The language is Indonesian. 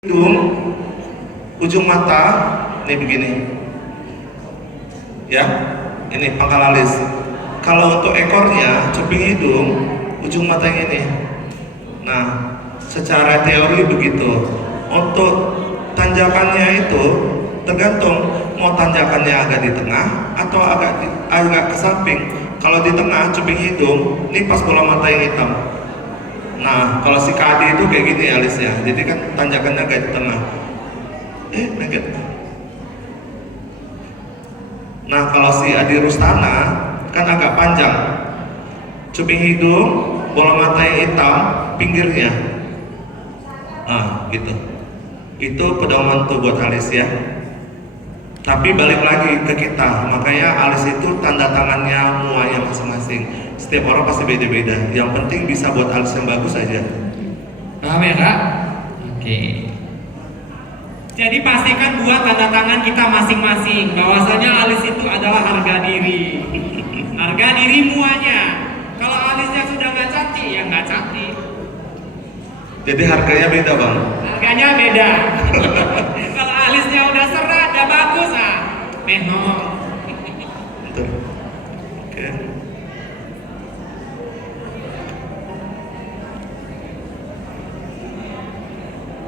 Hidung, ujung mata, ini begini, ya, ini pangkal alis. Kalau untuk ekornya, cuping hidung, ujung mata yang ini. Nah, secara teori begitu. Untuk tanjakannya itu tergantung mau tanjakannya agak di tengah atau agak ke samping. Kalau di tengah, cuping hidung, ini pas bola mata yang hitam. Nah, kalau si KD itu kayak gini alisnya, jadi kan tanjakannya agak di tengah. Nugget. Nah, kalau si Adi Rustana kan agak panjang, cuping hidung, bola mata yang hitam, pinggirnya. Nah, gitu. Itu pedoman tuh buat alis ya. Tapi balik lagi ke kita, makanya alis itu tanda tangannya muanya masing-masing. Setiap orang pasti beda-beda. Yang penting bisa buat alis yang bagus aja. Paham ya Kak? Oke. Jadi pastikan buat tanda tangan kita masing-masing bahwasanya alis itu adalah harga diri. Harga diri muanya. Kalau alisnya sudah nggak cantik, ya nggak cantik. Jadi harganya beda bang. Harganya beda. Kalau alisnya udah serah, udah bagus ah. Mehong. Betul. Oke.